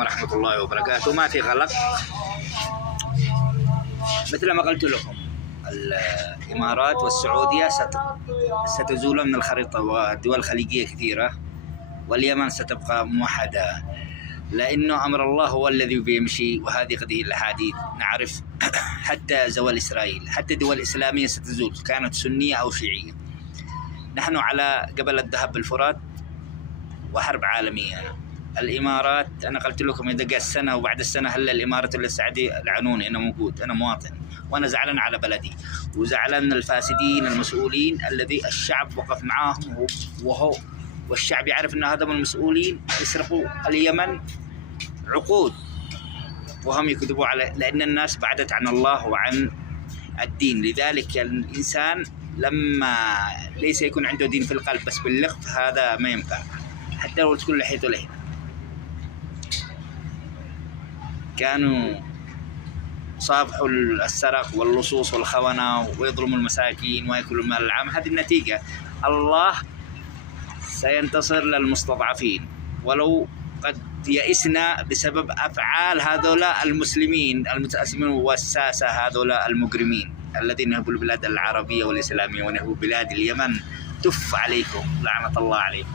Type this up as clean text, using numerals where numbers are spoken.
عليكم ورحمة الله وبركاته. ما في غلط، مثل ما قلت لكم الإمارات والسعودية ستزول من الخريطة، والدول الخليجية كثيرة، واليمن ستبقى موحدة، لأنه أمر الله هو الذي بيمشي. وهذه قضية الأحاديث نعرف حتى زوال إسرائيل، حتى الدول الإسلامية ستزول، كانت سنية أو شيعية. نحن على جبل الذهب بالفرات وحرب عالمية. الإمارات أنا قلت لكم إذا جاء السنة وبعد السنة هلا الإمارات السعودية لعنوني، أنا موجود، أنا مواطن، وأنا زعلان على بلدي، وزعلان من الفاسدين المسؤولين الذي الشعب وقف معاهم، والشعب يعرف أن هذا من المسؤولين يسرقوا اليمن عقود، وهم يكذبوا على، لأن الناس بعدت عن الله وعن الدين. لذلك الإنسان لما ليس يكون عنده دين في القلب بس باللقط، هذا ما ينفع، حتى لو تكون لحيته لحية. كانوا صافحوا السرق واللصوص والخونة ويظلموا المساكين ويأكلوا المال العام. هذه النتيجة. الله سينتصر للمستضعفين، ولو قد يئسنا بسبب أفعال هذولا المسلمين المتأسمين والساسة، هذولا المجرمين الذين نهبوا البلاد العربية والإسلامية ونهبوا بلاد اليمن. تف عليكم، لعنة الله عليكم.